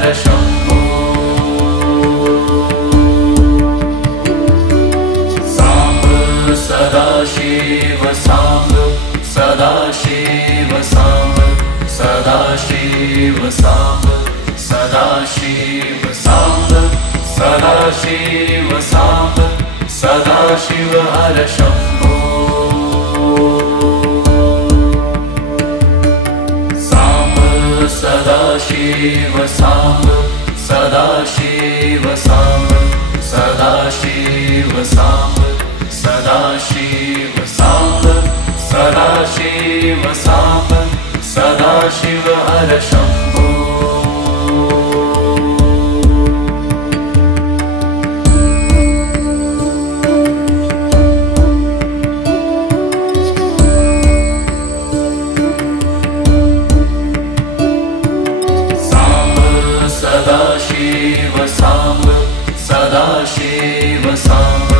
हर Shambho. Samba Sadashiv Samba Sadashiv Samba Sadashiv Samba Sadashiv Samba Sadashiv Samba Sadashiv हर Shambho. Samba Sadashiv Samba Sadashiv Samba Sadashiv Samba Sadashiv Samba Sadashiv Samba Sadashiv हर Shambho. Sadashiv Samba Sadashiv Samba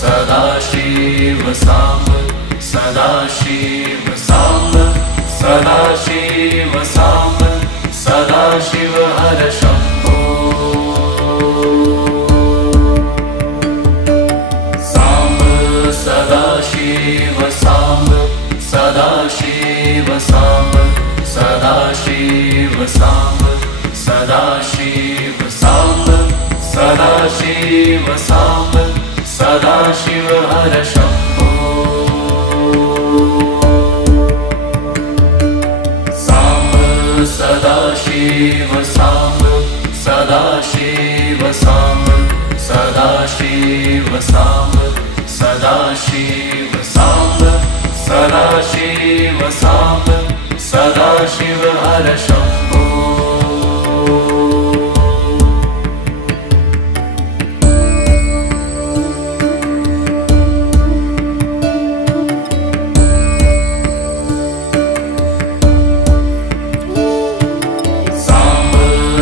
Sadashiv Samba Sadashiv Samba Sadashiv Samba Sadashiv हर Shambho. Samba Sadashiv Samba Sadashiv Samba Sadashiv Samba Sadashiv Samba Sadashiv Samba Sadashiv हर Shambho. Samba Sadashiv Samba Sadashiv Samba Sadashiv Samba Sadashiv Samba Sadashiv Samba Sadashiv हर Shambho.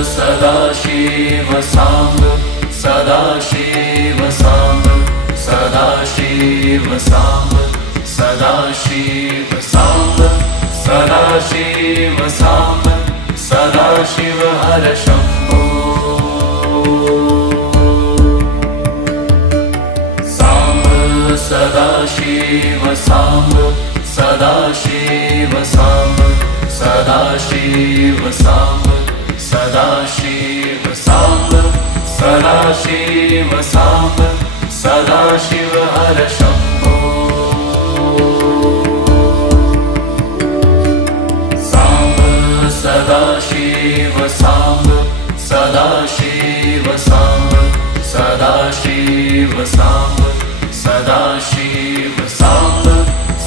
Sadashiv Samba Sadashiv Samba Sadashiv Samba Sadashiv Samba Sadashiv Samba Sadashiv हर Shambho. Samba Sadashiv Samba Sadashiv Samba Sadashiv Samba Sadashiv Samba Sadashiv Samba Sadashiv हर Shambho. Samba Sadashiv Samba Sadashiv Samba Sadashiv Samba Sadashiv Samba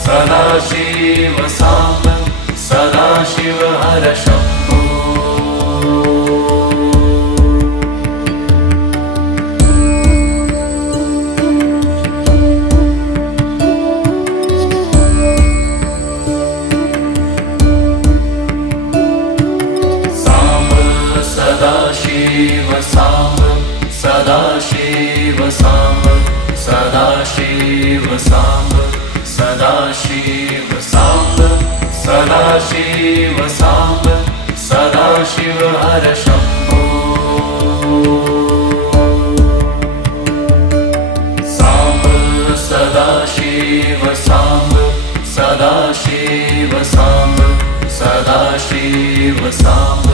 Sadashiv Samba Sadashiv हर Shambho. Sadashiv Samba Sadashiv Samba Sadashiv Samba Sadashiv Samba Sadashiv Samba Sadashiv हर Shambho. Samba Sadashiv Samba Sadashiv Samba Sadashiv Samba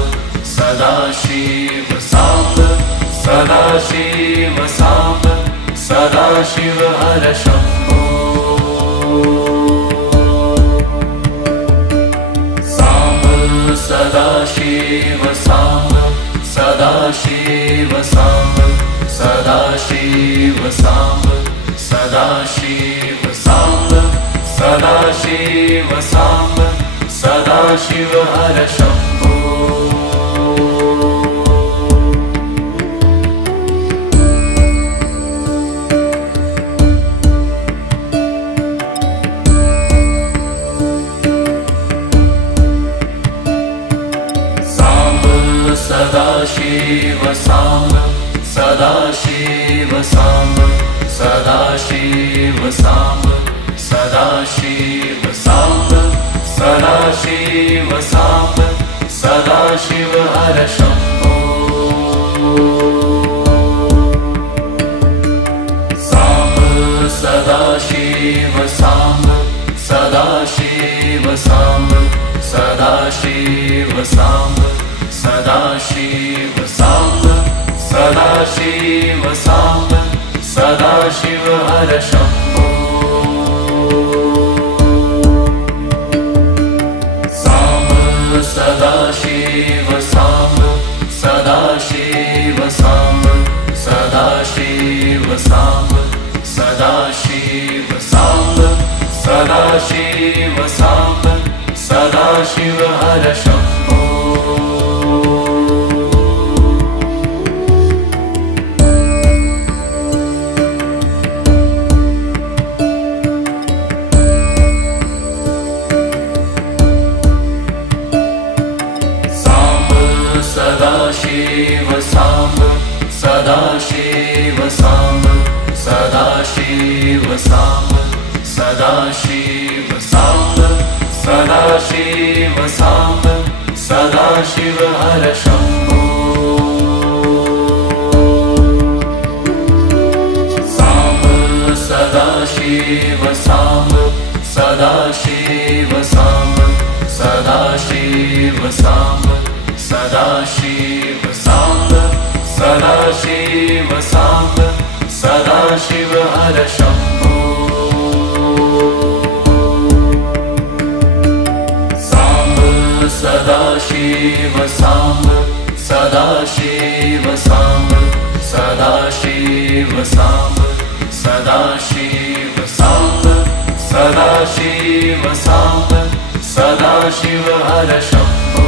Sadashiv Samba Sadashiv Samba Sadashiv हर Shambho. Samba Sadashiv Samba Sadashiv Samba Sadashiv Samba Sadashiv Samba Sadashiv Samba Sadashiv हर Shambho. Sadashiv Samba Sadashiv Samba Sadashiv Samba Sadashiv Samba Sadashiv Samba Sadashiv हर Shambho. Samba Sadashiv Samba Sadashiv Samba Sadashiv Samba Sadashiv Samba Sadashiv हर Shambho Samba Sadashiv Samba Sadashiv Samba Sadashiv Samba Sadashiv Samba Sadashiv Samba Sadashiv हर Shambho Sadashiv Samba Sadashiv Samba Sadashiv Samba Sadashiv Samba Sadashiv Samba Sadashiv हर Shambho Samba Sadashiv Samba Sadashiv Samba Sadashiv Samba Sadashiv Samba Sadashiv Samba Sadashiv हर Shambho Samba Sadashiv Samba Sadashiv Samba Sadashiv Samba Sadashiv Samba Sadashiv Samba Sadashiv हर Shambho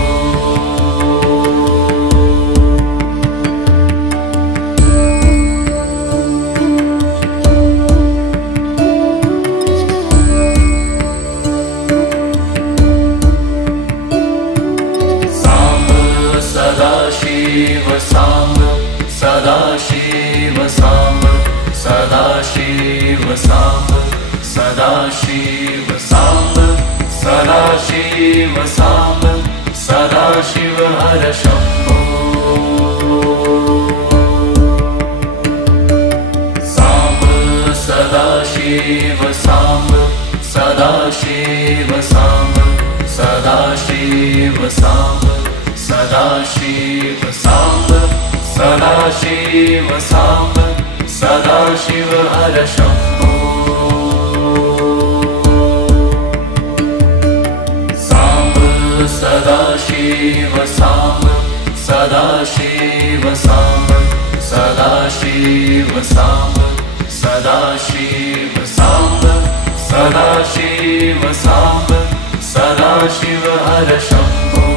Sadashiv Samba Sadashiv Samba Sadashiv Samba Sadashiv Samba Sadashiv Samba Sadashiv हर Shambho Samba Sadashiv Samba Sadashiv Samba Sadashiv Samba Sadashiv Samba Sadashiv Samba Sadashiv हर Shambho Samba Sadashiv Samba Sadashiv Samba Sadashiv Samba Sadashiv Samba Sadashiv Samba Sadashiv हर Shambho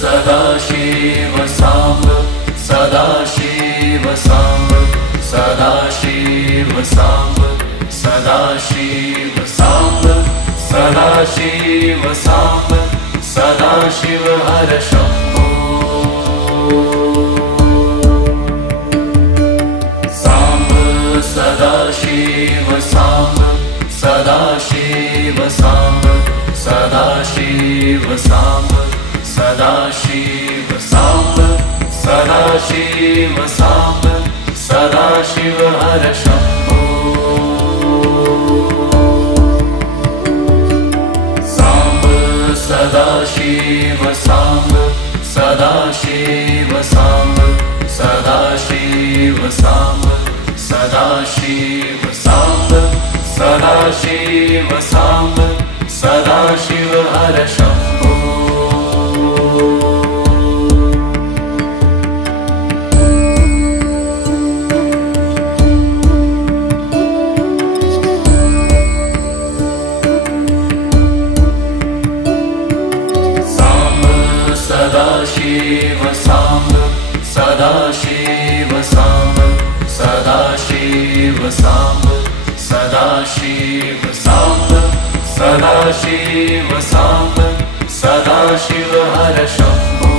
Sadashiv Samba Sadashiv Samba Sadashiv Samba Sadashiv Samba Sadashiv Samba Sadashiv हर Shambho Samba Sadashiv Samba Sadashiv Samba Sadashiv Samba Sadashiv Samba Sadashiv Samba Sadashiv हर Shambho Samba Sadashiv Samba Sadashiv Samba Sadashiv Samba Sadashiv Samba Sadashiv Samba Sadashiv हर Shambho Sadashiv Samba Sadashiv Samba Sadashiv Samba Sadashiv Samba Sadashiv Samba Sadashiv हर Shambho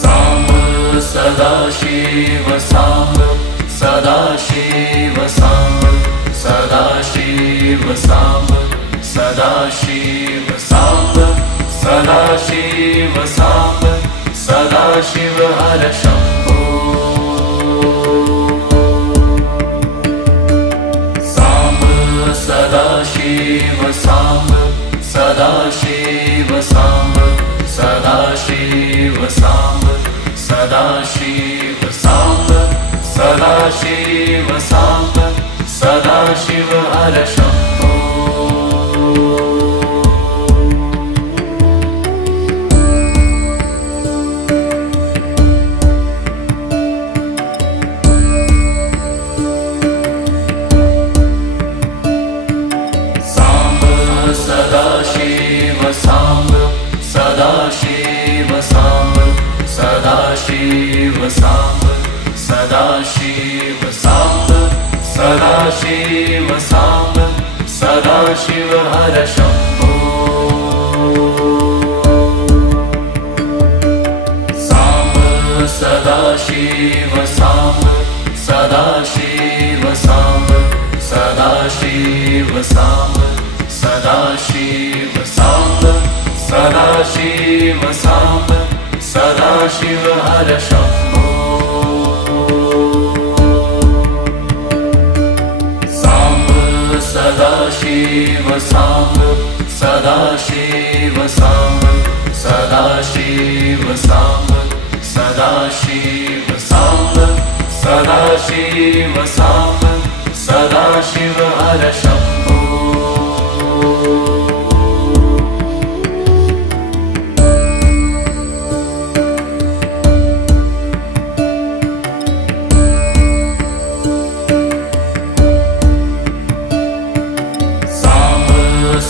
Samba Sadashiv Samba Sadashiv Samba Sadashiv Samba Sadashiv Samba Sadashiv Samba Sadashiv हर Shambho Samba Sadashiv Samba Sadashiv Samba Sadashiv Samba Sadashiv Samba Sadashiv Samba Sadashiv हर Shambho Sadashiv Samba Sadashiv Samba Sadashiv Samba Sadashiv Samba Sadashiv Samba Sadashiv हर Shambho Samba Sadashiv Samba Sadashiv Samba Sadashiv Samba Sadashiv Samba Sadashiv Samba Sadashiv हर Shambho Samba Sadashiv Samba Sadashiv Samba Sadashiv Samba Sadashiv Samba Sadashiv Samba Sadashiv हर Shambho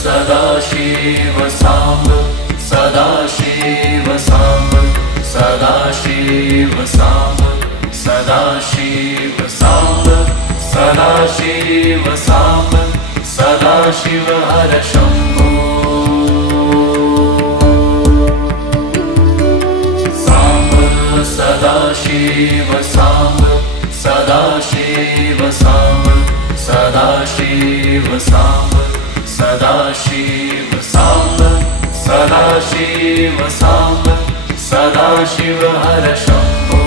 Sadashiv Samba Sadashiv Samba Sadashiv Samba Sadashiv Samba Sadashiv Samba Sadashiv हर Shambho Samba Sadashiv Samba Sadashiv Samba Sadashiv Samba Sadashiv Samba Sadashiv Samba Sadashiv हर Shambho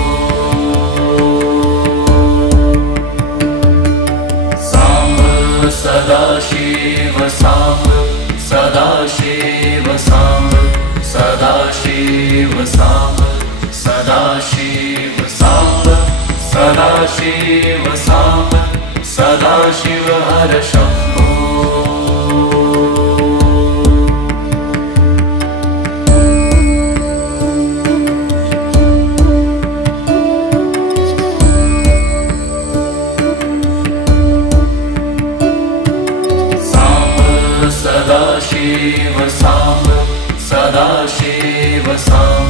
Samba Sadashiv Samba Sadashiv Samba Sadashiv Samba Sadashiv Samba Sadashiv Samba Sadashiv हर Shambho Sadashiv Samba Sadashiv Samba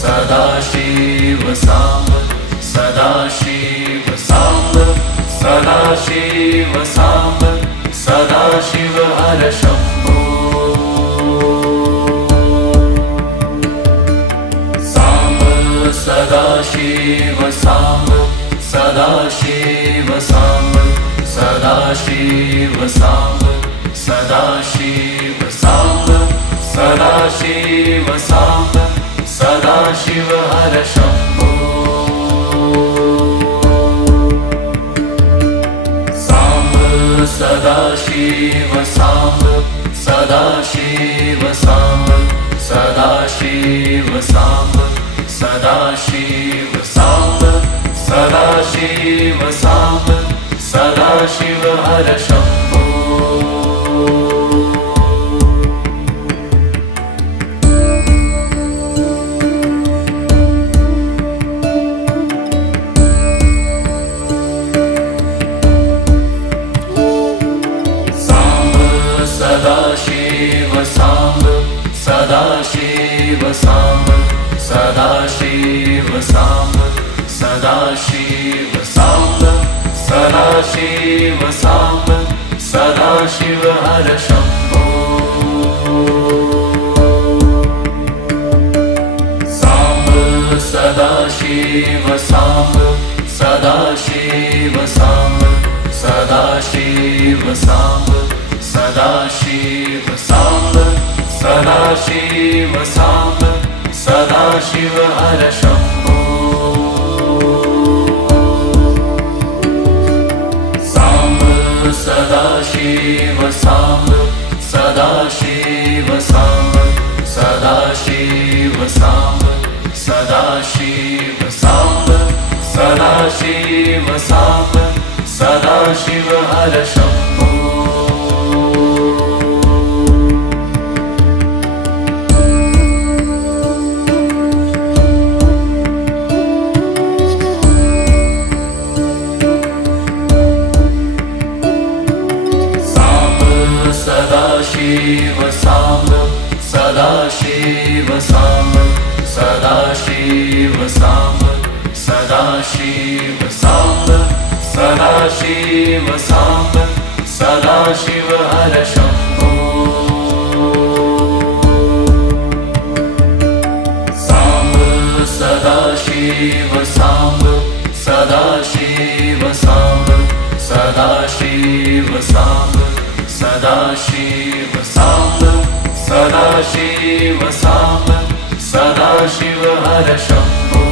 Sadashiv Samba Sadashiv Samba Sadashiv Samba Sadashiv हर Shambho Samba Sadashiv Samba Sadashiv Samba Sadashiv Samba Sadashiv Samba Sadashiv Samba Sadashiv हर Shambho Samba Sadashiv Samba Sadashiv Samba Sadashiv Samba Sadashiv Samba Sadashiv Samba Sadashiv हर Shambho Sadashiv Samba Sadashiv Samba Sadashiv Samba Sadashiv Samba Sadashiv Samba Sadashiv हर Shambho Samba Sadashiv Samba Sadashiv Samba Samba Sadashiv Samba Sadashiv Samba Sadashiv हर Shambho Samba Sadashiv Samba Sadashiv Samba Sadashiv Samba Sadashiv Samba Sadashiv Samba Sadashiv हर Shambho Sadashiv Samba Sadashiv Samba Sadashiv Samba Sadashiv Samba Sadashiv Samba Sadashiv हर Shambho Samba Sadashiv Samba Sadashiv Samba Sadashiv Samba Sadashiv Samba Sadashiv Samba Sadashiv हर Shambho